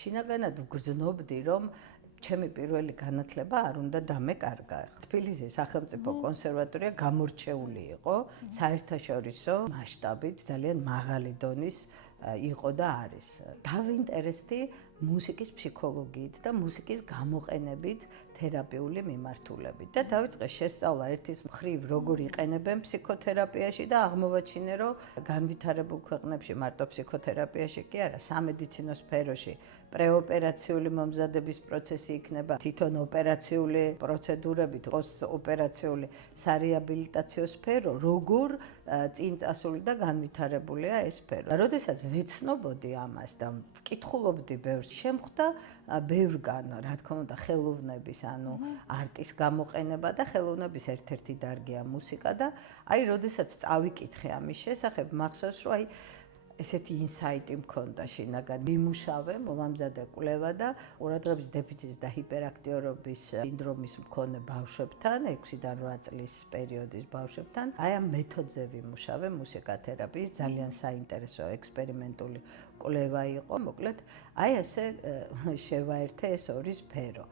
შინაგანად ვგრძნობდი, რომ ჩემი პირველი განათლება არ უნდა დამეკარგა. თბილისის სახელმწიფო კონსერვატორია გამორჩეული იყო საერთაშორისო მასშტაბით, ძალიან მაღალი დონის იყო და არის. დავინტერესდი მუსიკის ფსიქოლოგიით და მუსიკის გამოყენებით თერაპიული მიმართულებით და დავიწყე შესწავლა ერთის მხრივ როგორ იყენებენ ფსიქოთერაპიაში და აღმოვაჩინე, რომ განვითარებულ ქვეყნებში მარტო ფსიქოთერაპიაში კი არა, სამედიცინო სფეროში პრეოპერაციული მომზადების პროცესი იქნება თვითონ ოპერაციული პროცედურებით, პოსტოპერაციული სარეაბილიტაციო სფერო, როგორ წინ წასული და განვითარებულია ეს სფერო. როდესაც ვეცნობოდი ამას და ვკითხულობდი ბევრს, შემხვდა ბევრგან, რა თქმა უნდა, ხელოვნების, ანუ არტის გამოყენება და ხელოვნების ერთ-ერთი დარგია მუსიკა და აი, როდესაც წავიკითხე ამის შესახებ, მახსოვს, რომ აი ესეთი ინსაიტი მქონდა შინაგან მიმუშავე, მომამზადე კვლევა და ყურადღების დეფიციტის და ჰიპერაქტიურობის სინდრომის მქონე ბავშვებთან, 6-დან 8 წლის პერიოდის ბავშვებთან, აი ამ მეთოდზე ვიმუშავე მუსიკათერაპიის, ძალიან საინტერესო ექსპერიმენტული კვლევა იყო, მოკლედ, აი ასე შევაერთე ეს ორი სფერო.